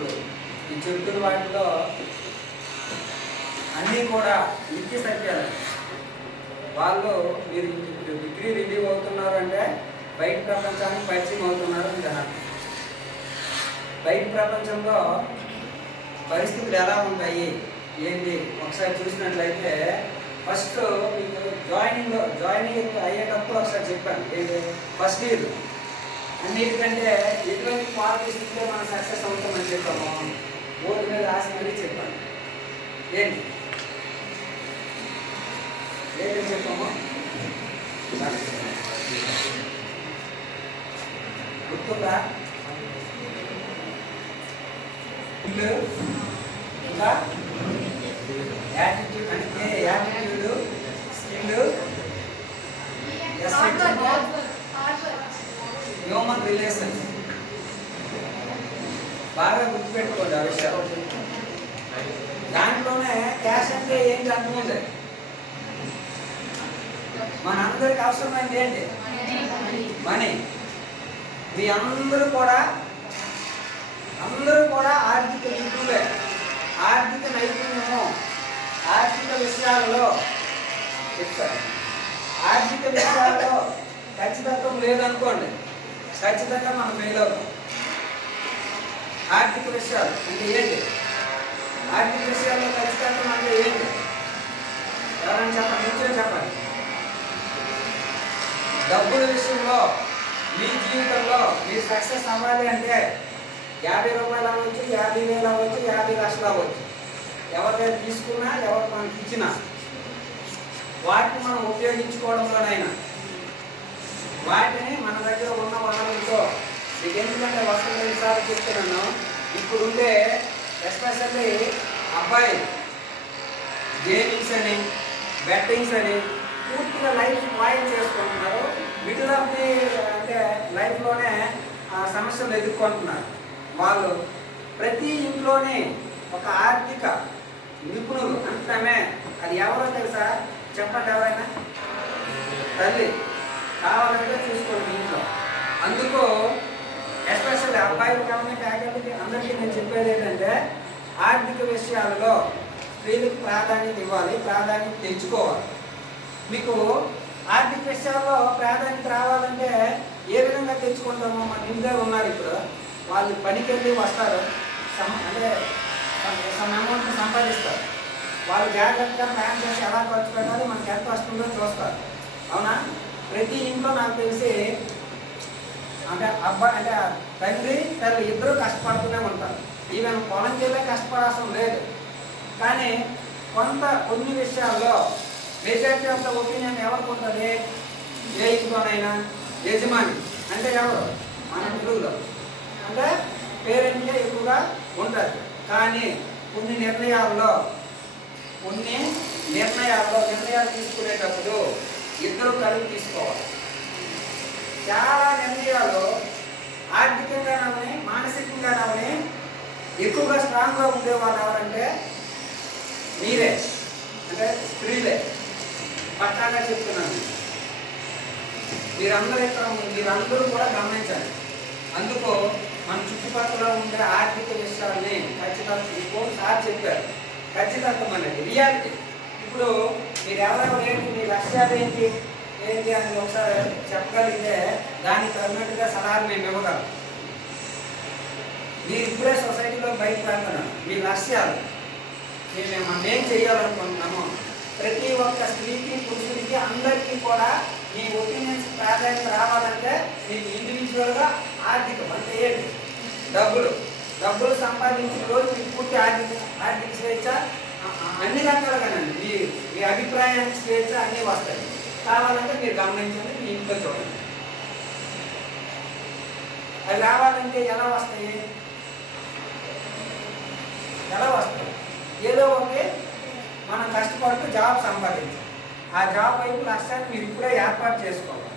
ఇప్పుడు ఈ చెప్తున్న వాటిలో అన్నీ కూడా నిత్య సత్యాలు. వాళ్ళు మీరు ఇప్పుడు డిగ్రీ రిలీవ్ అవుతున్నారు అంటే బయట ప్రపంచానికి పరిచయం అవుతున్నారు అని అర్థం. బయట ప్రపంచంలో పరిస్థితులు ఎలా ఉంటాయి ఏంటి ఒకసారి చూసినట్లయితే ఫస్ట్ మీకు జాయినింగ్ అయ్యేటప్పుడు ఒకసారి చెప్పాను. ఏంటి ఫస్ట్ ఇయర్ అన్నిటికంటే ఎటువంటి క్వాలిటీస్ ఉంటే మనం సక్సెస్ అవుతామని చెప్పాము. బోర్డు మీద రాసిందని చెప్పాను. ఏంటి ఏంటని చెప్పాము గుర్తుందా? ఇంకా యాటిట్యూడ్ అంటే యాటిట్యూడ్, స్కిల్, హ్యూమన్ రిలేషన్స్. బాగా గుర్తుపెట్టుకోండి ఆ విషయాలు. దాంట్లోనే క్యాష్ అంటే ఏంటి అర్థమైంది. మనందరికి అవసరమైంది ఏంటి? మనీ. మీ అందరూ కూడా ఆర్థిక నిపుణులే. ఆర్థిక నైపుణ్యము ఆర్థిక విషయాలలో చెప్తారు. ఆర్థిక విషయాల్లో ఖచ్చితత్వం లేదనుకోండి, ఖచ్చితంగా మనం ఫెయిల్ అవుతాం. ఆర్థిక విషయాలు అంటే ఏంటి? ఆర్థిక విషయాల్లో ఖచ్చితత్వం అంటే ఏంటి? ఎవరైనా చెప్పండి, నిత్యం చెప్పండి. డబ్బుల విషయంలో మీ జీవితంలో మీరు సక్సెస్ అవ్వాలి అంటే 50 రూపాయలు అవ్వచ్చు, 50,000 అవ్వచ్చు, 50 లక్షలు అవ్వచ్చు. ఎవరికైనా తీసుకున్నా, ఎవరికి మనకి ఇచ్చినా వాటిని మనం ఉపయోగించుకోవడంలోనైనా వాటిని మన దగ్గర ఉన్న వనరులతో మీకు ఎందుకంటే వస్తువులు సార్లు చెప్తున్నాను. ఇప్పుడు ఉండే ఎస్పెషల్లీ అబ్బాయి గేమింగ్స్ అని, బెట్టింగ్స్ అని పూర్తిగా లైఫ్ స్పాయిల్ చేసుకుంటున్నారు. మిడిల్ ఆఫ్ ది అంటే లైఫ్లోనే సమస్యలు ఎదుర్కొంటున్నారు. వాళ్ళు ప్రతి ఇంట్లోనే ఒక ఆర్థిక నిపుణులు అంటమే. అది ఎవరో తెలుసా? చెప్పండి ఎవరైనా. తల్లి కావాలంటే చూసుకోండి ఇంట్లో. అందుకు ఎస్పెషల్లీ అబ్బాయిలు కావాలని ఫ్యాకల్టీకి అందరికీ నేను చెప్పేది ఏంటంటే ఆర్థిక విషయాలలో స్త్రీలకు ప్రాధాన్యత ఇవ్వాలి, ప్రాధాన్యత తెచ్చుకోవాలి. మీకు ఆర్థిక విషయాల్లో ప్రాధాన్యత రావాలంటే ఏ విధంగా తెచ్చుకుంటామో మన ఇంట్లో ఉన్నారు. ఇప్పుడు వాళ్ళు పనికి వెళ్ళి వస్తారు, అంటే సమ్ అమౌంట్ సంపాదిస్తారు. వాళ్ళు జాగ్రత్తగా ప్లాన్ చేసి ఎలా ఖర్చు పెట్టాలి, మనకి ఎంత వస్తుందో చూస్తారు. అవునా? ప్రతి ఇంట్లో నాకు తెలిసి అంటే అబ్బాయి అంటే తండ్రి తల్లి ఇద్దరు కష్టపడుతూనే ఉంటారు. ఈవెన్ పొలంకి వెళ్ళే కష్టపడాల్సిన లేదు. కానీ కొన్ని విషయాల్లో మెజారిటీ ఆఫ్ ద ఒపీనియన్ ఎవరికి ఉంటుంది? ఏ ఇంట్లోనైనా యజమాని అంటే ఎవరు? మన తెలుగులో అంటే పేరెంట్కే ఎక్కువగా ఉంటుంది. కానీ కొన్ని నిర్ణయాలు తీసుకునేటప్పుడు ఇద్దరు కలిపి తీసుకోవాలి. చాలా నిర్ణయాలు ఆర్థికంగా నవ్వని, మానసికంగా నవ్వని ఎక్కువగా స్ట్రాంగ్గా ఉండేవాళ్ళు ఎవరంటే మీరే, అంటే స్త్రీలే. పక్కాగా చెప్తున్నాను. మీరందరూ కూడా గమనించాలి. అందుకు మన చుట్టుపక్కల ఉండే ఆర్థిక విషయాల్ని ఖచ్చితంగా సార్ చెప్పారు. ఖచ్చితత్వం అనేది రియాలిటీ. ఇప్పుడు మీరు ఎవరెవరు ఏంటి, మీ లక్ష్యాలు ఏంటి అని ఒకసారి చెప్పగలిగితే దానికి తగినట్టుగా సలహాలు మేము ఇవ్వగలం. మీరు ఇప్పుడే సొసైటీలో బయట పెడుతున్నాం. మీ లక్ష్యాలు మనం ఏం చేయాలనుకుంటున్నాము. ప్రతి ఒక్క స్త్రీకి, పురుషుడికి, అందరికీ కూడా మీ ఒపీనియన్స్ ప్రాధాన్యత రావాలంటే మీకు ఇండివిజువల్గా ఆర్థికం అంటే ఏంటి? డబ్బులు సంపాదించిన రోజు మీకు పూర్తి ఆర్థిక స్వేచ్ఛ అన్ని రకాలుగానండి. మీ అభిప్రాయానికి స్వేచ్ఛ అన్నీ వస్తాయి. కావాలంటే మీరు గమనించండి, మీ ఇంట్లో చూడండి. అవి రావాలంటే ఎలా వస్తాయి? ఏదో ఒకటి మనం కష్టపడుతూ జాబ్ సంపాదించాలి. ఆ జాబ్ వైపు లక్ష్యాన్ని మీరు ఇప్పుడే ఏర్పాటు చేసుకోవాలి.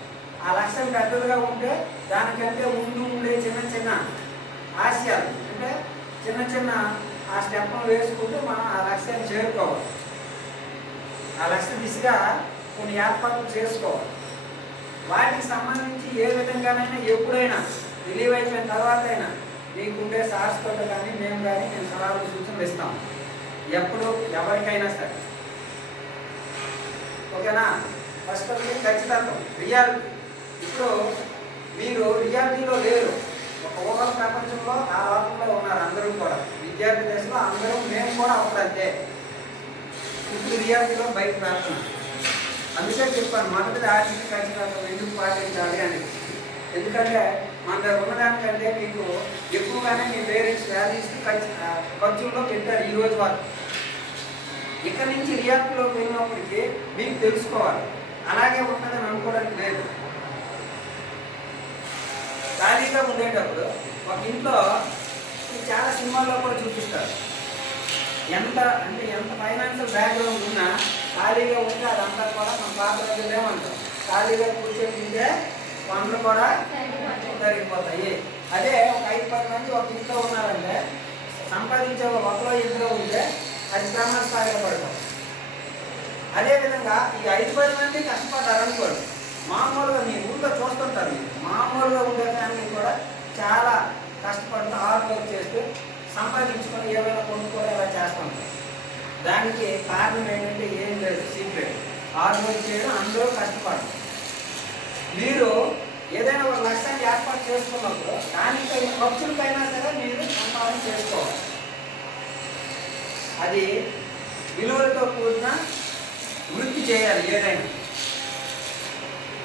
ఆ లక్ష్యం పెద్దదిగా ఉంటే దానికంటే ముందు ఉండే చిన్న ఆశయాలు అంటే చిన్న ఆ స్టెప్ను వేసుకుంటూ మనం ఆ లక్ష్యాన్ని చేరుకోవాలి. ఆ లక్ష్య దిశగా కొన్ని ఏర్పాట్లు చేసుకోవాలి. వాటికి సంబంధించి ఏ విధంగానైనా ఎప్పుడైనా రిలీవ్ అయిపోయిన తర్వాత అయినా నీకుండే సార్స్తో కానీ మేము కానీ నేను సలహాలు సూచనలు ఇస్తాం ఎప్పుడు ఎవరికైనా సరే. ఓకేనా? ఫస్ట్ ఖచ్చితత్వం, రియాలిటీ. ఇప్పుడు మీరు రియాలిటీలో లేరు, ఒక ఊహల ప్రపంచంలో ఆ లోకంలో ఉన్నారు అందరూ కూడా. విద్యార్థి దశలో అందరూ, మేము కూడా అప్పుడంతే. ఇప్పుడు రియాలిటీలో బయట రాస్తున్నాం. అందుకే చెప్పాను మొదటిది ఆర్థిక ఖచ్చితత్వం ఎందుకు పాటించాలి అని. ఎందుకంటే మన దగ్గర ఉన్నదానికంటే మీకు ఎక్కువగానే మీ పేరెంట్స్ వాల్యూస్ ఖర్చుల్లో పెట్టారు ఈ రోజు వరకు. ఇక్కడ నుంచి రియాలిటీలోకి వెళ్ళినప్పటికీ మీకు తెలుసుకోవాలి. అలాగే ఉంటుందని అనుకోవడానికి లేదు. ఖాళీగా ఉండేటప్పుడు ఒక ఇంట్లో చాలా సినిమాల్లో కూడా చూపిస్తారు. ఎంత ఫైనాన్షియల్ బ్యాక్గ్రౌండ్ ఉన్నా ఖాళీగా ఉంటే అదంతా కూడా మన పాత రోజులు ఏమంటారు, ఖాళీగా కూర్చొని తింటే పనులు కూడా జరిగిపోతాయి. అదే ఒక 5-10 మంది ఒక ఇంట్లో ఉన్నారంటే సంపాదించే ఒకలో ఇద్దరు ఉంటే అది క్రమ స్థాయిలో పడతాం. అదేవిధంగా ఈ 5-10 మంది కష్టపడ్డారనుకోండి, మామూలుగా మీ ఊళ్ళో చూస్తుంటారు, మీరు మామూలుగా ఉండే ఫ్యామిలీ కూడా చాలా కష్టపడుతూ హార్డ్ వర్క్ చేస్తూ సంపాదించుకొని ఏమైనా కొనుక్కొని ఇలా చేస్తుంటారు. దానికి కారణం ఏంటంటే ఏం లేదు, సీక్రెట్. హార్డ్ వర్క్ చేయడం, అందరూ కష్టపడరు. మీరు ఏదైనా ఒక లక్ష్యాన్ని ఏర్పాటు చేసుకున్నప్పుడు దానికి ఖర్చులకైనా సరే మీరు సంపాదన చేసుకోవాలి. అది విలువలతో కూడిన వృత్తి చేయాలి. ఏదైనా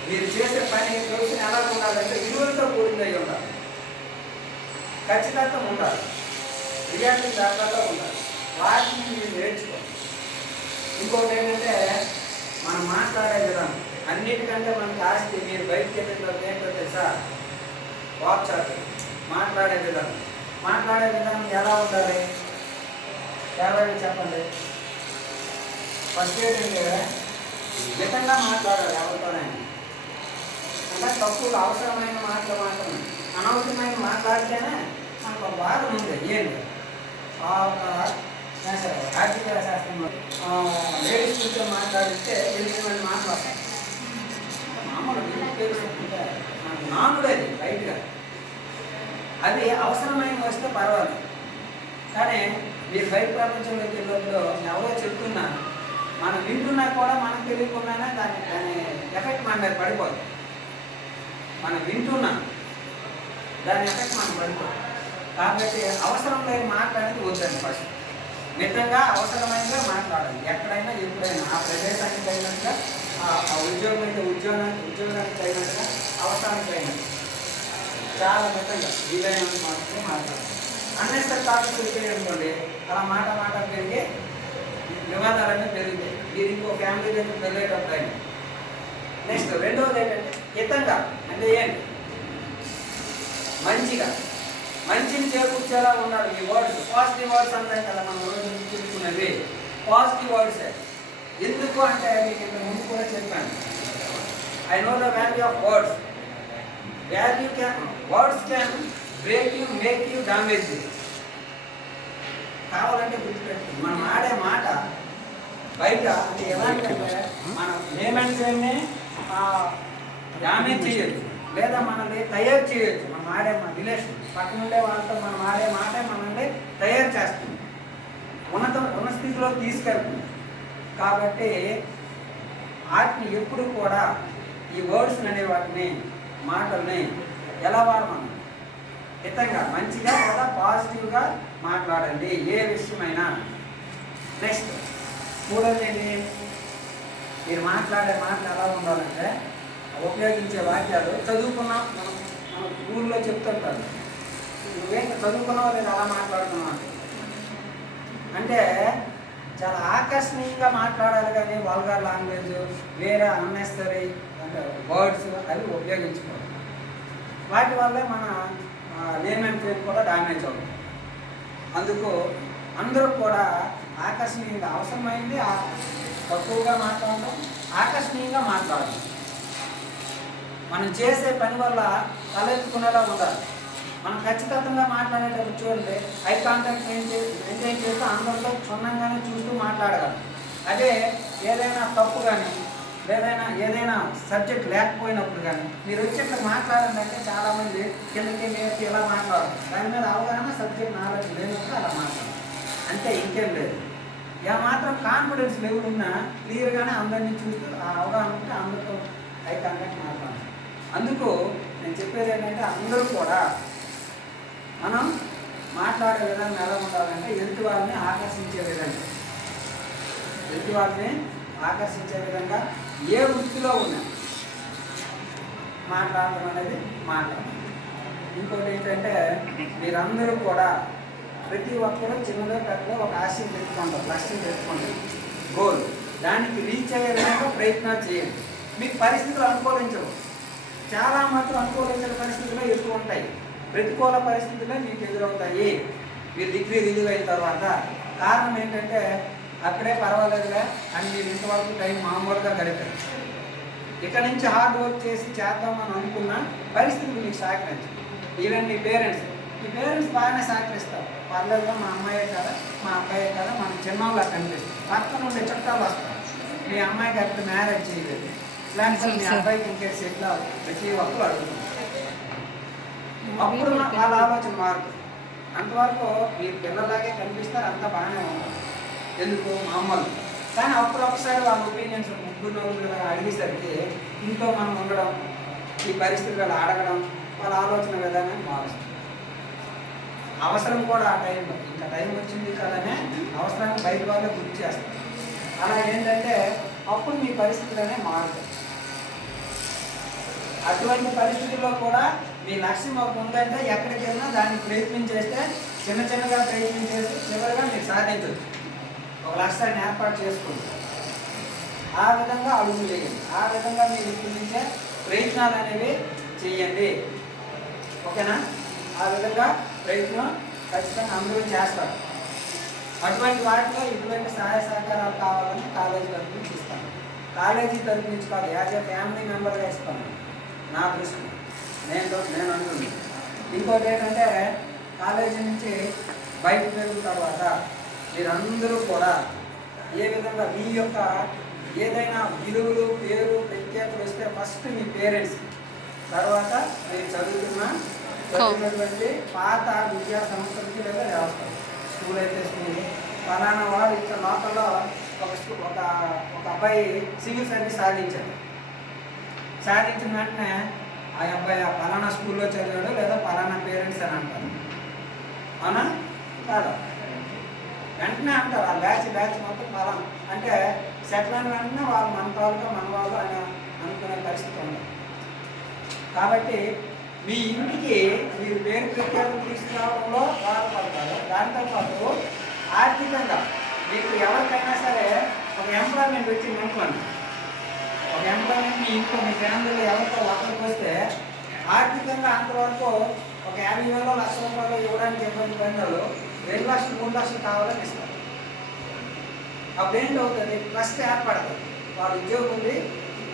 మీరు చేసే పని ప్రొఫెషన్ ఎలా ఉండాలంటే విలువలతో కూడిందై ఉండాలి, ఖచ్చితంగా ఉండాలి, రియాలిటీ దాంట్లో ఉండాలి. వాటిని మీరు నేర్చుకోవాలి. ఇంకోటి ఏంటంటే మనం మాట్లాడే విధానం. అన్నిటికంటే మనకి ఆస్తి మీరు బయటకు వెళ్ళిన ఏంటో తెలుసా? వాక్చాతు, మాట్లాడే విధానం. మాట్లాడే విధానం ఎలా ఉండాలి? ఎవరైనా చెప్పండి. ఫస్ట్ ఏంటంటే మితంగా మాట్లాడాలి ఎవరితోనైనా. అంటే తప్పులు అవసరమైన మాటలు మాత్రమే, అనవసరమైన మాట్లాడితేనే మనకు ఒక బాధ ఉంది. ఏంటి ఆర్థిక శాస్త్రంలో లేడీస్ గురించి మాట్లాడితే 8 మంది మాట్లాడతాం. మామూలు తెలుసుకుంటే మనకు నానుడేది రైట్గా. అది అవసరమైన వస్తే పర్వాలేదు. కానీ మీరు బయట ప్రపంచంలోకి వెళ్ళినప్పుడు ఎవరో చెప్తున్నా మనం వింటున్నా కూడా మనకు తెలియకుండానే దాని ఎఫెక్ట్ మన మీద పడిపోతుంది. మనం వింటున్నా దాని ఎఫెక్ట్ మనం పడిపోతుంది. కాబట్టి అవసరం లేని మాట్లాడేది వద్దండి. ఫస్ట్ మితంగా అవసరమైనగా మాట్లాడాలి. ఎక్కడైనా ఎప్పుడైనా ఆ ప్రదేశానికి తగినట్టుగా, ఆ ఉద్యోగం అయితే ఉద్యోగానికి తగినట్టుగా, అవసరానికి తగినట్టు చాలా మితంగా వీలైనంత మాత్రమే మాట్లాడాలి. అన్నెసరి టాపిక్ పెరిగాయి అనుకోండి, అలా మాట పెరిగి వివాదాలన్నీ పెరుగుతాయి. మీరు ఇంకో ఫ్యామిలీ దగ్గర వెళ్ళేటప్పుడు అయినా. నెక్స్ట్ రెండవది ఏంటంటే హితంగా, అంటే ఏంటి? మంచిని చేకూర్చేలా ఉండాలి. ఈ వర్డ్స్ పాజిటివ్ వర్డ్స్ అంటాయి కదా మనం రోజు చూసుకునేవి, పాజిటివ్ వర్డ్సే. ఎందుకు అంటే మీకు ఇంత ముందు కూడా చెప్పాను, I know the value of words. Words can break you, make you, damage you. కావాలంటే గుర్తుపెట్టుకోండి, మనం ఆడే మాట బయట అంటే ఎలాంటిదంటే మనం ఏమంటే డామేజ్ చేయొచ్చు, లేదా మనల్ని తయారు చేయొచ్చు. మనం ఆడే రిలేషన్ పక్కన ఉండే వాళ్ళతో మనం ఆడే మాట మనల్ని తయారు చేస్తుంది, ఉన్న స్థితిలో తీసుకెళ్తుంది. కాబట్టి వాటిని ఎప్పుడు కూడా ఈ వర్డ్స్ అనే వాటిని మాటల్ని ఎలా వాడమన్నాం? హితంగా, మంచిగా లేదా పాజిటివ్గా మాట్లాడండి ఏ విషయమైనా. నెక్స్ట్ మూడోది ఏంటి? మీరు మాట్లాడే మాటలు ఎలా ఉండాలంటే ఉపయోగించే వాక్యాలు చదువుకున్నాం. మన ఊళ్ళో చెప్తుంటారు, నువ్వేం చదువుకున్నావు లేదా అలా మాట్లాడుతున్నావు అంటే చాలా ఆకర్షణీయంగా మాట్లాడాలి. కానీ వల్గర్ లాంగ్వేజ్, వేరే అన్నెసరీ అంటే వర్డ్స్ అవి ఉపయోగించుకోవాలి. వాటి వల్లే మన నేమ్ అండ్ ఫేమ్ కూడా డ్యామేజ్ అవుతుంది. అందుకు అందరూ కూడా ఆకర్షణీయంగా, అవసరమైంది తక్కువగా మాట్లాడడం, ఆకర్షణీయంగా మాట్లాడాలి. మనం చేసే పని వల్ల తలెత్తుకునేలా ఉండాలి. మనం ఖచ్చితంగా మాట్లాడేటప్పుడు చూడండి, ఐ కాంటాక్ట్ మెయింటైన్ చేస్తూ అందరితో క్షుణ్ణంగానే చూస్తూ మాట్లాడగలం. అదే ఏదైనా తప్పు కానీ ఏదైనా సబ్జెక్ట్ లేకపోయినప్పుడు కానీ మీరు వచ్చేట్లు మాట్లాడండి అంటే చాలామంది కిందకి నేర్చి ఇలా మాట్లాడరు. దాని మీద అవగాహన సబ్జెక్ట్ నాలెడ్జ్ లేనప్పుడు అలా మాట్లాడాలి అంటే ఇంకేం లేదు. మాత్రం కాన్ఫిడెన్స్ లెవెల్ ఉన్నా క్లియర్గానే అందరినీ చూస్తూ ఆ అవగాహన ఉంటే అందరితో ఐ కాంటాక్ట్ మాట్లాడాలి. అందుకు నేను చెప్పేది ఏంటంటే అందరూ కూడా మనం మాట్లాడే విధానం ఎలా ఉండాలంటే ఎదుటి వాళ్ళని ఆకర్షించే విధంగా ఏ వృత్తిలో ఉన్నా మాట్లాడడం అనేది మాట్లాడాలి. ఇంకోటి ఏంటంటే మీరందరూ కూడా ప్రతి ఒక్కరూ చిన్నదో పెద్దదో ఒక ఆశయం పెట్టుకుంటారు, లక్ష్యం పెట్టుకుంటారు, గోల్. దానికి రీచ్ అయ్యే విధంగా ప్రయత్నాలు చేయండి. మీకు పరిస్థితులు అనుకూలించవు, చాలా మాత్రం అనుకూలించిన పరిస్థితులు ఎక్కువ ఉంటాయి. ప్రతికూల పరిస్థితులే మీకు ఎదురవుతాయి మీరు డిగ్రీ రిలీవ్ అయిన తర్వాత. కారణం ఏంటంటే అప్పుడే పర్వాలేదులే అని మీరు ఇంతవరకు టైం మామూలుగా గడిపారు. ఇక్కడ నుంచి హార్డ్ వర్క్ చేసి చేద్దామని అనుకున్న పరిస్థితులు మీకు సహకరించు. ఈవెన్ మీ పేరెంట్స్ బాగానే సహకరిస్తారు. పర్లేదు మా అమ్మాయే కదా, మా అబ్బాయే కదా, మన చిన్నవాళ్ళ కనిపిస్తుంది. పక్కన ఉండే చుట్టాలు వస్తారు, మీ అమ్మాయికి అప్పుడు మ్యారేజ్ చేయలేదు, లేకపోతే మీ అబ్బాయికి ఇంకే సెటిల్ అవ్వదు, ప్రతి ఒక్కరు అడుగుతుంది. అప్పుడు వాళ్ళ ఆలోచన మారుతుంది. అంతవరకు మీరు పిల్లలాగే కనిపిస్తారు, అంతా బాగానే ఉంటారు. ఎందుకు అమ్మలు. కానీ అప్పుడు ఒకసారి వాళ్ళ ఒపీనియన్స్ ముగ్గురు అడిగేసరికి ఇంట్లో మనం ఉండడం, ఈ పరిస్థితులు అడగడం, వాళ్ళ ఆలోచన విధానాన్ని మారుస్తుంది. అవసరం కూడా ఆ టైంలో ఇంకా టైం వచ్చింది కదనే అవసరాన్ని బయట వాళ్ళే గుర్తు చేస్తారు. అలా ఏంటంటే అప్పుడు మీ పరిస్థితులనే మారుతాయి. అటువంటి పరిస్థితుల్లో కూడా మీ లక్ష్యం ఒక ఉందంటే ఎక్కడికి వెళ్ళినా దాన్ని ప్రయత్నం చేస్తే చిన్నగా ప్రయత్నం చేసి చివరిగా మీరు సాధించవచ్చు. ఒక లక్ష్యాన్ని ఏర్పాటు చేసుకోండి, ఆ విధంగా అడుగు చేయండి, ఆ విధంగా మీరు ఇప్పటి నుంచే ప్రయత్నాలు అనేవి చేయండి. ఓకేనా? ఆ విధంగా ప్రయత్నం ఖచ్చితంగా అందరూ చేస్తారు. అటువంటి వాటిలో ఇటువంటి సహాయ సహకారాలు కావాలని కాలేజీ తరఫు నుంచి ఇస్తాను. కాలేజీ తరఫు నుంచి కాదు, యాజ్ ఏ ఫ్యామిలీ మెంబర్గా ఇస్తాను. నా దృష్టి నేను అంటుంది. ఇంకోటి ఏంటంటే కాలేజీ నుంచి బయటకు వెళ్ళిన తర్వాత మీరందరూ కూడా ఏ విధంగా మీ యొక్క ఏదైనా విలువలు, పేరు, ప్రత్యేకతలు వస్తే ఫస్ట్ మీ పేరెంట్స్, తర్వాత మీరు చదువుతున్నటువంటి పాత విద్యా సంస్థలకి లేదా వ్యవస్థ, స్కూల్ అయితే స్కూల్, ఫలానా వాడు ఇక్కడ లోకల్లో ఒక అబ్బాయి సివిల్ సర్వీస్ సాధించిన వెంటనే ఆ అబ్బాయి ఫలానా స్కూల్లో చదివాడు లేదా ఫలానా పేరెంట్స్ అని అంటారు. అవునా కాదా? వెంటనే అంటారు ఆ బ్యాచ్ మొత్తం ఫలానా అంటే సెటిల్ అయిన వెంటనే వాళ్ళు మన వాళ్ళు అని అనుకునే పరిస్థితి ఉంది. కాబట్టి మీ ఇంటికి మీరు పేరు ప్రత్యేకత తీసుకురావడంలో బాధపడతారు. దాంతోపాటు ఆర్థికంగా మీకు ఎవరికైనా సరే ఒక ఎంప్లాయ్మెంట్ వచ్చింది అనుకోండి, ఒక ఎంప్లాయ్మెంట్ మీ ఇంట్లో మీ ఫ్యామిలీలో ఎవరితో ఒకరికి వస్తే ఆర్థికంగా అంతవరకు ఒక 50,000 1,00,000 రూపాయలు ఇవ్వడానికి ఇబ్బంది పడిన వాళ్ళు 2 లక్షలు 3 లక్షలు కావాలని ఇస్తారు. అప్పుడు ఏంటి అవుతుంది? ట్రస్ట్ ఏర్పడుతుంది. వాడు ఉద్యోగం ఉంది,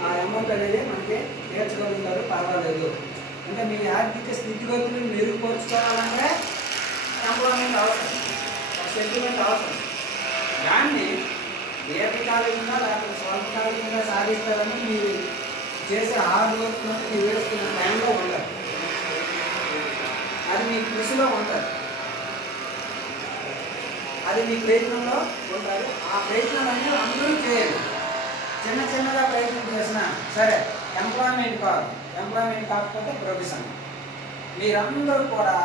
ఆ అమౌంట్ అనేది మనకి తీర్చగలుగుతారు, పర్వాలేదు. అంటే మీ ఆర్థిక స్థితిగతులను మెరుగుపరుచుకోవాలంటే ఎంప్లాయ్మెంట్ అవసరం, ఒక సెటిల్మెంట్ అవసరం. దాన్ని దీర్ఘకాలికంగా లేకపోతే స్వల్పకాలికంగా సాధిస్తారని మీరు చేసే హార్డ్ వర్క్ మీరు వేసుకున్న టైంలో ఉంటారు, అది మీ కృషిలో ఉంటుంది, అది మీ ప్రయత్నంలో ఉంటారు. ఆ ప్రయత్నం అనేది అందరూ చేయాలి. చిన్నగా ప్రయత్నం చేసినా సరే ఎంప్లాయ్మెంట్ కాకపోతే ప్రొఫెషన్. మీరందరూ కూడా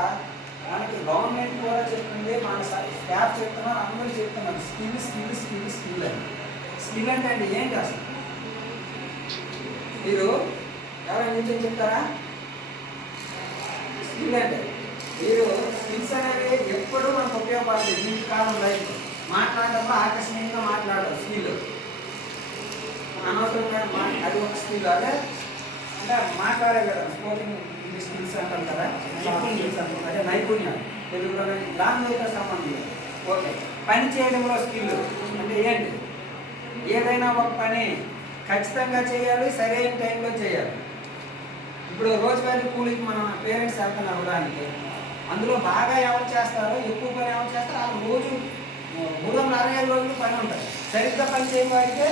మనకి గవర్నమెంట్ కూడా చెప్తుంది, మన స్టాఫ్ చెప్తున్నారు, అందరూ చెప్తున్నారు స్కిల్ అని. స్కిల్ అంటే ఏంటి అసలు? మీరు ఎవరైనా నిజం చెప్తారా? స్కిల్ అంటే మీరు స్కిల్స్ అనేవి ఎప్పుడూ మనకు ఉపయోగపడుతుంది. జీవిత కాలం లైఫ్ మాట్లాడటప్పుడు ఆకర్షణీయంగా మాట్లాడడం స్కిల్, అనవసరంగా అది ఒక స్కిల్. అదే అంటే మాట్లాడే కదా స్పోకింగ్ స్కిల్స్ అంటాం కదా, స్కిల్స్ అంటాం, అదే నైపుణ్యాలు తెలుగులో లాంగ్వేజ్తో సంబంధం. ఓకే, పని చేయడంలో స్కిల్ అంటే ఏంటి? ఏదైనా ఒక పని ఖచ్చితంగా చేయాలి, సరైన టైంలో చేయాలి. ఇప్పుడు రోజువారీ కూలికి మన పేరెంట్స్ వెళ్తున్నారు అవ్వడానికి, అందులో బాగా ఎవరు చేస్తారో, ఎక్కువ పని ఎవరు చేస్తారో, ఆ రోజు 365 రోజులు పని ఉంటుంది. సరిగ్గా పని చేయకపోతే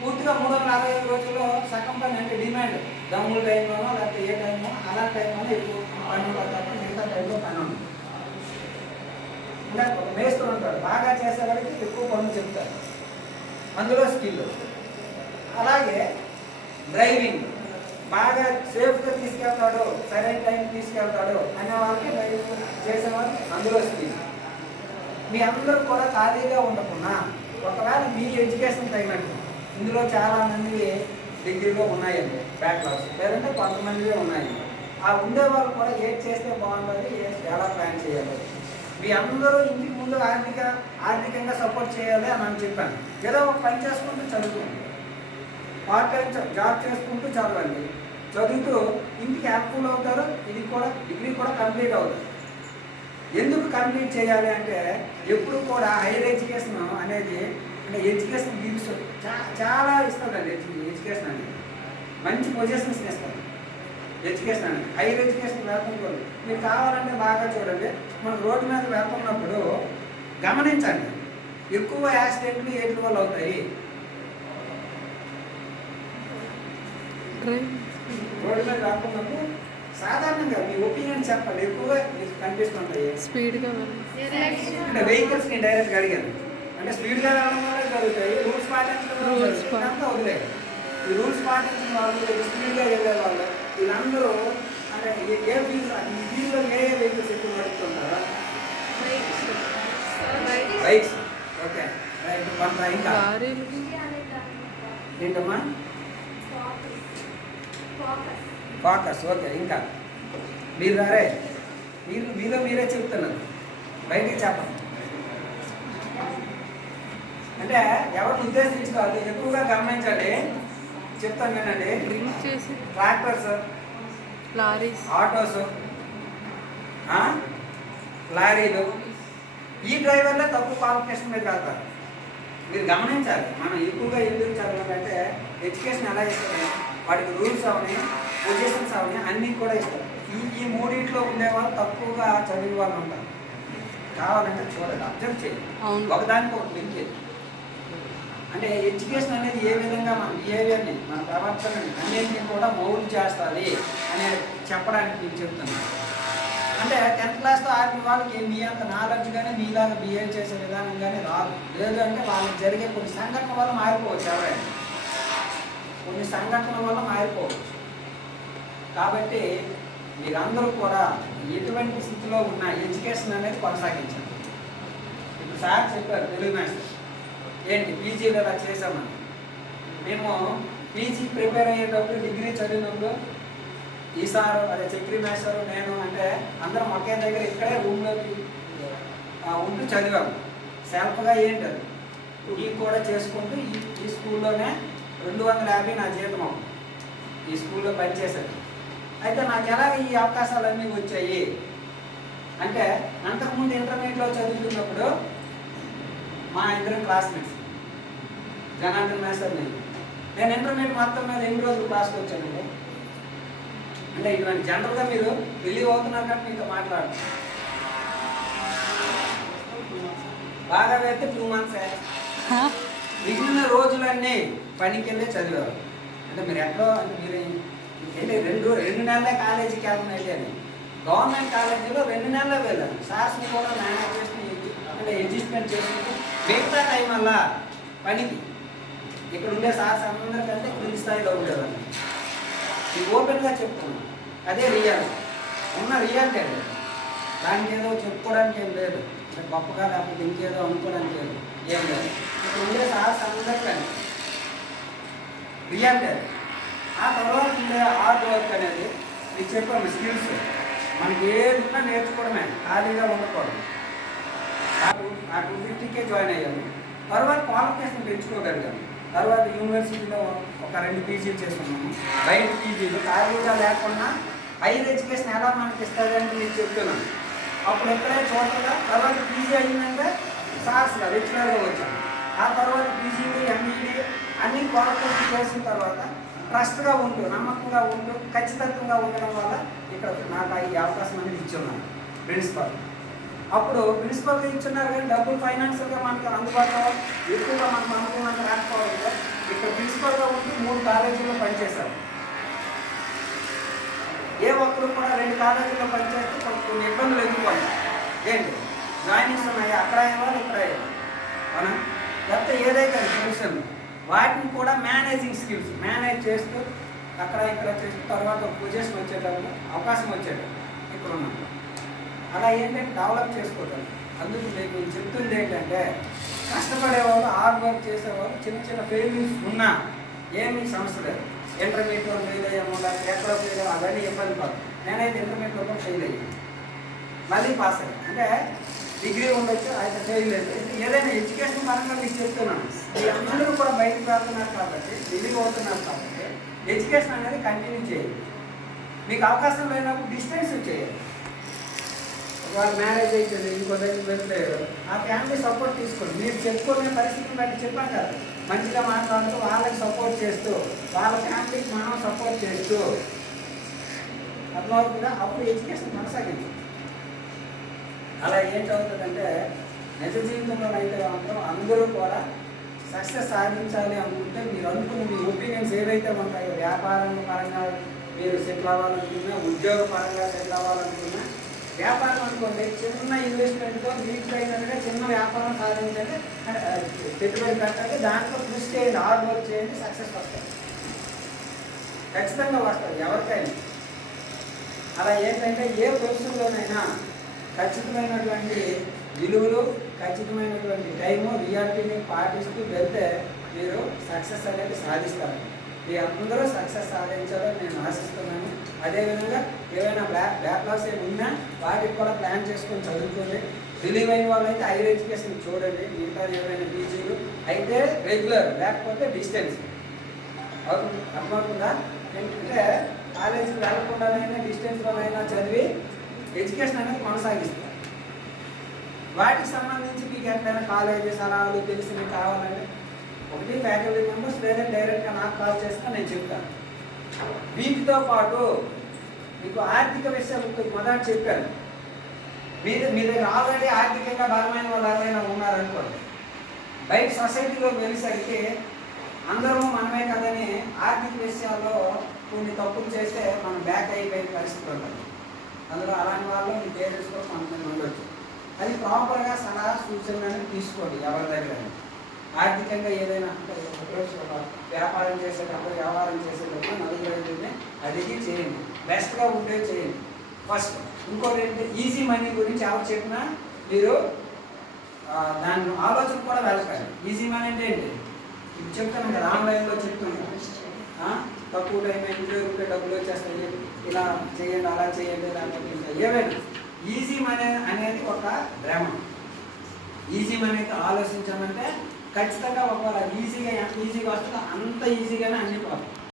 పూర్తిగా 365 రోజుల్లో సగం పని అంటే డిమాండ్ దమ్ముల టైంలోనో లేకపోతే ఏ టైంలో అలాంటి టైంలోనో ఎక్కువ పని ఉంటుంది తప్ప మిగతా టైంలో పని ఉంటుంది. ఇంకా ఒక మేస్త్రి ఉంటాడు, బాగా చేసేవాడికి ఎక్కువ పనులు చెప్తారు, అందులో స్కిల్. అలాగే డ్రైవింగ్ బాగా సేఫ్గా తీసుకెళ్తాడు, సరైన టైం తీసుకెళ్తాడు అనే వాళ్ళకి డ్రైవింగ్ చేసేవాళ్ళు అందులో స్కిల్. మీ అందరూ కూడా ఖాళీగా ఉండకుండా ఒకవేళ మీ ఎడ్యుకేషన్ తగినట్టు ఇందులో చాలామంది డిగ్రీలో ఉన్నాయండి బ్యాక్లాగ్స్, లేదంటే కొంతమందివే ఉన్నాయి. ఆ ఉండేవాళ్ళు కూడా ఏది చేస్తే బాగుంటుంది, ఎలా ప్లాన్ చేయాలి, మీ అందరూ ఇంటికి ముందు ఆర్థికంగా సపోర్ట్ చేయాలి అని నేను చెప్పాను. ఏదో ఒక పని చేసుకుంటూ చదువుకోండి, పార్ట్ టైం జాబ్ చేసుకుంటూ చదవండి, చదువుతూ ఇంటికి యాక్టివ్ అవుతారు. ఇది కూడా డిగ్రీ కూడా కంప్లీట్ అవుతుంది. ఎందుకు కంప్లీట్ చేయాలి అంటే ఎప్పుడు కూడా హైయర్ ఎడ్యుకేషన్ అనేది అంటే ఎడ్యుకేషన్ గివ్స్ చాలా ఇస్తుందండి. ఎడ్యుకేషన్ అనేది మంచి పొజిషన్స్ ఇస్తుంది. ఎడ్యుకేషన్ అనేది హైయర్ ఎడ్యుకేషన్ లేకుండా మీరు కావాలంటే బాగా చూడండి, మనం రోడ్డు మీద వెళ్తున్నప్పుడు గమనించండి, ఎక్కువ యాక్సిడెంట్లు ఏట్ల వల్ల అవుతాయి. రోడ్డు మీద వెళ్తున్నప్పుడు సాధారణంగా మీ ఒపీనియన్ చెప్పండి, ఎక్కువగా మీకు కనిపిస్తుంటాయి స్పీడ్గా అంటే వెహికల్స్ని డైరెక్ట్గా అడిగాను అంటే స్పీడ్గా రావడం వల్ల జరుగుతాయి, రూల్స్ పాటించడం అంతా వదిలేదు. ఈ రూల్స్ పాటించిన వాళ్ళు స్పీడ్గా వెళ్ళే వాళ్ళు వీళ్ళందరూ అంటే ఏ వీళ్ళు ఏ వెహికల్స్ ఎక్కువ నడుపుతుంటారా? బైక్స్. Okay right. కొంత ఇంకా ఏంటమ్మా? ఫోకస్. ఓకే ఇంకా మీరు రారే మీరే చెప్తున్నారు, బయటికి చెప్పండి. అంటే ఎవరిని ఉద్దేశించి కాదు, ఎక్కువగా గమనించండి, చెప్తాను వినండి. ట్రాక్టర్స్, లారీస్, ఆటోస్, లారీలు, ఈ డ్రైవర్లే తక్కువ క్వాలిఫికేషన్ మీద వెళ్తారు. మీరు గమనించాలి. మనం ఎక్కువగా ఎందుకు చదవాలంటే ఎడ్యుకేషన్ ఎలా ఇస్తుంది, వాటికి రూల్స్ అవని, పొజిషన్స్ అవని అన్నీ కూడా ఇస్తారు. ఈ మూడింట్లో ఉండేవాళ్ళు తక్కువగా చదివే వాళ్ళు ఉంటారు. కావాలంటే చూడండి, అబ్జర్వ్ చేయండి, ఒకదానికి ఒక లింక్ చేయండి. అంటే ఎడ్యుకేషన్ అనేది ఏ విధంగా మన బిహేవియర్ని, మన ప్రవర్తనని అన్నింటినీ కూడా మౌల్డ్ చేస్తుంది అని చెప్పడానికి నేను చెప్తున్నాను. అంటే 10th క్లాస్తో ఆడిన వాళ్ళకి మీ అంత నాలెడ్జ్ కానీ మీలాగా బిహేవ్ చేసే విధానం కానీ రాదు. లేదు అంటే వాళ్ళకి జరిగే కొన్ని సంఘటనల వల్ల మారిపోవచ్చు, ఎవరైనా కొన్ని సంఘటనల వల్ల మారిపోవచ్చు. కాబట్టి మీరందరూ కూడా ఎటువంటి స్థితిలో ఉన్న ఎడ్యుకేషన్ అనేది కొనసాగించండి. ఇప్పుడు సార్ చెప్పారు తెలుగు మాస్టర్ ఏంటి పీజీలో ఇలా చేసామని. మేము పీజీ ప్రిపేర్ అయ్యేటప్పుడు డిగ్రీ చదివినప్పుడు ఈసారి అదే చక్రి మాస్టర్ నేను అంటే అందరం ఒకే దగ్గర ఇక్కడే రూమ్లోకి ఉంటూ చదివాము. సెల్ఫ్గా ఏంటది ఈ కూడా చేసుకుంటూ ఈ స్కూల్లోనే 250 నా జీతం అవుతుంది. ఈ స్కూల్లో పనిచేశాను. అయితే నాకు ఎలాగ ఈ అవకాశాలన్నీ వచ్చాయి అంటే అంతకుముందు ఇంటర్మీడియట్లో చదువుతున్నప్పుడు మా ఇద్దరు క్లాస్మేట్స్ జనార్దన్ మాస్టర్ నేను ఇంటర్మీడియట్ మొత్తం మీద ఎన్ని రోజులు క్లాస్కి వచ్చానండి. అంటే ఇటువంటి జనరల్గా మీరు రిలీవ్ అవుతున్నారు కాబట్టి మీతో మాట్లాడు బాగా వేస్తే 2 months మిగిలిన రోజులన్నీ పనికి వెళ్ళి చదివారు. అంటే మీరు ఎక్కడో అంటే మీరు ఏంటి రెండు నెలలే కాలేజీకి వెళ్తున్నట్టే అని గవర్నమెంట్ కాలేజీలో 2 నెలలే వెళ్ళాను. సార్స్ని కూడా మేనేజ్ చేసుకుని అంటే అడ్జస్ట్మెంట్ చేసుకుంటూ మిగతా టైం వల్ల పనికి ఇక్కడ ఉండే సార్స్ అందరికంటే క్రింది స్థాయిలో ఉండేవాళ్ళు. ఇది ఓపెన్గా చెప్తున్నాను, అదే రియాలిటీ, ఉన్న రియాలిటీ అండి. దానికి ఏదో చెప్పుకోవడానికి ఏం లేదు, గొప్పగా లేకపోతే ఇంకేదో అనుకోవడానికి లేదు, ఏం లేదు. ఇక్కడ ఉండే సార్స్ అందరికంటే రియాలిటీ అది. ఆ తర్వాత ఉండే హార్డ్ వర్క్ అనేది మీకు చెప్పాము, స్కిల్స్ మనకి ఏది ఉన్నా నేర్చుకోవడమే, ఖాళీగా ఉండకూడదు. ఆ 250K జాయిన్ అయ్యాము. తర్వాత క్వాలిఫికేషన్ పెంచుకోగలిగాము. తర్వాత యూనివర్సిటీలో ఒక 2 పీజీలు చేసుకున్నాము. బయట పీజీలు ఖాళీగా లేకుండా హైయర్ ఎడ్యుకేషన్ ఎలా మనకి ఇస్తుందని నేను చెప్తున్నాను. అప్పుడు ఎక్కడే చూడగా తర్వాత పీజీ అయిందంటే సార్స్గా లెక్చరర్గా వచ్చాను. ఆ తర్వాత పీజీలు ఎంఈడి అన్ని క్వాలిఫికేషన్ చేసిన తర్వాత ట్రస్ట్గా ఉంటూ, నమ్మకంగా ఉంటూ, ఖచ్చితంగా ఉండడం వల్ల ఇక్కడ నాకు ఈ అవకాశం అనేది ఇచ్చున్నాను ప్రిన్సిపల్. అప్పుడు ప్రిన్సిపల్గా ఇచ్చున్నారు కానీ డబ్బులు ఫైనాన్షియల్గా మనకు అందుబాటులో ఎక్కువగా మనకు అనుకూలంగా రాకపోవడంతో ఇక్కడ ప్రిన్సిపల్గా ఉంటూ 3 కాలేజీల్లో పనిచేశారు. ఏ ఒక్కరు కూడా 2 కాలేజీల్లో పనిచేస్తే కొన్ని ఇబ్బందులు ఎదుర్కోండి. ఏంటి జాయినింగ్స్ ఉన్నాయి, అక్కడ అయ్యేవాళ్ళు ఇక్కడ అయ్యేవాళ్ళు అవునా. లేకపోతే ఏదైతే సొల్యూషన్ వాటిని కూడా మేనేజింగ్ స్కిల్స్ మేనేజ్ చేస్తూ అక్కడ ఇక్కడ చేస్తూ తర్వాత పొజిషన్ వచ్చేటప్పుడు అవకాశం వచ్చేటప్పుడు ఇక్కడ ఉన్నాం. అలా ఏంటంటే డెవలప్ చేసుకోవటం. అందుకు మీకు నేను చెప్తుంది ఏంటంటే కష్టపడేవాళ్ళు హార్డ్ వర్క్ చేసేవాళ్ళు చిన్న చిన్న ఫెయిల్యూర్స్ ఉన్నా ఏమీ సమస్య లేదు. ఇంటర్మీడియట్లో ఫెయిల్ అయ్యాము, ఎక్కడో ఫెయిల్ అయ్యాము, అవన్నీ ఇబ్బంది పడదు. నేనైతే ఇంటర్మీడియట్లో కూడా ఫెయిల్ అయ్యాను, మళ్ళీ పాస్ అయ్యాను. అంటే డిగ్రీ ఉండొచ్చు, అయితే ఫెయిల్ లేదు. ఏదైనా ఎడ్యుకేషన్ పరంగా మీకు చెప్తున్నాను. మీ అందరూ కూడా బయటకు వెళ్తున్నారు కాబట్టి, ఢిల్లీకి అవుతున్నారు కాబట్టి ఎడ్యుకేషన్ అనేది కంటిన్యూ చేయండి. మీకు అవకాశం లేనప్పుడు డిస్టెన్స్ చేయాలి. ఒకవేళ మ్యారేజ్ అయిపోయింది, ఇంకో దగ్గర వెళ్ళలేదు, ఆ ఫ్యామిలీ సపోర్ట్ తీసుకోండి. మీరు చెప్పుకునే పరిస్థితిని బట్టి చెప్పాను కదా, మంచిగా మాట్లాడుతూ వాళ్ళకి సపోర్ట్ చేస్తూ వాళ్ళ ఫ్యామిలీకి మనం సపోర్ట్ చేస్తూ అర్థమవుతుందా, అప్పుడు ఎడ్యుకేషన్ కొనసాగింది. అలా ఏంటవుతుందంటే నిజ జీవితంలో అయితే మాత్రం అందరూ కూడా సక్సెస్ సాధించాలి అనుకుంటే మీరు అనుకున్న మీ ఒపీనియన్స్ ఏవైతే ఉంటాయో, వ్యాపారం పరంగా మీరు సెటిల్ అవ్వాలనుకున్నా, ఉద్యోగ పరంగా సెటిల్ అవ్వాలనుకున్నా, వ్యాపారం అనుకోండి చిన్న ఇన్వెస్ట్మెంట్తో మీకు అయినట్టుగా చిన్న వ్యాపారం సాధించండి, పెట్టుబడి పెట్టండి, దాంట్లో కృషి చేయండి, హార్డ్ వర్క్ చేయండి, సక్సెస్ వస్తుంది, ఖచ్చితంగా వస్తుంది ఎవరికైనా. అలా ఏంటంటే ఏ ప్రొఫెషన్లోనైనా ఖచ్చితమైనటువంటి విలువలు, ఖచ్చితమైనటువంటి టైము, రియాలిటీని పాటిస్తూ వెళ్తే మీరు సక్సెస్ అనేది సాధిస్తారు. మీ అందరూ సక్సెస్ సాధించాలని నేను ఆశిస్తున్నాను. అదేవిధంగా ఏమైనా బ్యాక్లాగ్స్ ఏమి ఉన్నా వాటికి కూడా ప్లాన్ చేసుకొని చదువుకోండి. రిలీవ్ అయిన వాళ్ళు అయితే హైయర్ ఎడ్యుకేషన్ చూడండి. మిగతా ఏమైనా పీజీలు అయితే రెగ్యులర్, లేకపోతే డిస్టెన్స్ అవుతుంది. అర్థమవుతుందా? ఏంటంటే కాలేజీకి వెళ్ళకుండానైనా డిస్టెన్స్లోనైనా చదివి ఎడ్యుకేషన్ అనేది కొనసాగిస్తారు. వాటికి సంబంధించి మీకు ఎక్కడైనా కాలేజీ సలహాలు తెలిసినవి కావాలంటే ఒకటి ఫ్యాకల్టీ మెంబర్స్ లేదా డైరెక్ట్గా నాకు కాల్ చేస్తే నేను చెప్తాను. వీటితో పాటు మీకు ఆర్థిక విషయాలు మొదట చెప్పాను. మీ దగ్గర ఆల్రెడీ ఆర్థికంగా బలమైన వాళ్ళు ఎవరైనా ఉన్నారనుకోండి, బయట సొసైటీలోకి వెళ్ళేసరికి అందరూ మనమే కదని ఆర్థిక విషయాల్లో కొన్ని తప్పులు చేస్తే మనం బ్యాక్ అయిపోయే పరిస్థితి ఉంటుంది. అందులో అలాంటి వాళ్ళు మీ పేరెంట్స్ కూడా కొంతమంది ఉండొచ్చు. అది ప్రాపర్గా సలహా సూచనలను తీసుకోండి ఎవరి దగ్గర. ఆర్థికంగా ఏదైనా వ్యాపారం చేసేటప్పుడు, వ్యవహారం చేసేటప్పుడు నలుగురు అడిగి చేయండి, బెస్ట్గా ఉండే చేయండి ఫస్ట్. ఇంకోటి ఏంటంటే ఈజీ మనీ గురించి ఎవరు చెప్పినా మీరు దాని ఆలోచన కూడా వెళ్ళకండి. ఈజీ మనీ అంటే ఏంటి ఇప్పుడు చెప్తాను కదా, ఆన్లైన్లో చెప్తున్నాను, తక్కువ టైం ఇంట్లో ఉంటే డబ్బులు వచ్చేస్తాయి, ఇలా చేయండి, అలా చేయండి, లేకపోతే ఏమైనా ఈజీ మనీ అనేది ఒక భ్రమ. ఈజీ మనీకి ఆలోచించామంటే ఖచ్చితంగా ఒకవేళ ఈజీగా ఎంత ఈజీగా వస్తుందో అంత ఈజీగానే అన్ని పోతాయి.